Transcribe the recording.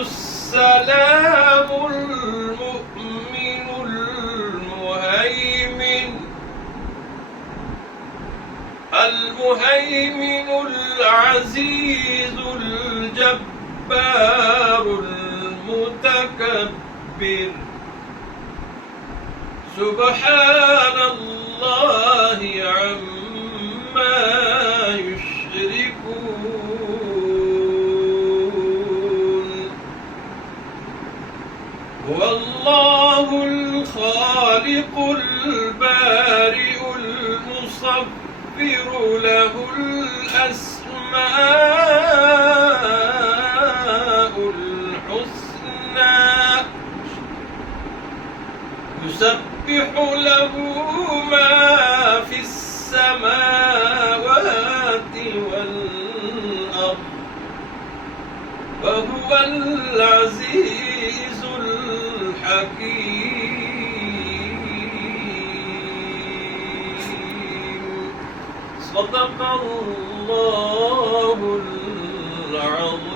السلام المؤمن المهيمن العزيز الجبار المتكبر سبحان الله عما يشركون هو الله الخالق البارئ المصور له الأسماء الحسنى يسبح له ما في السماوات والأرض وهو العزيز الحكيم صدق الله العظيم.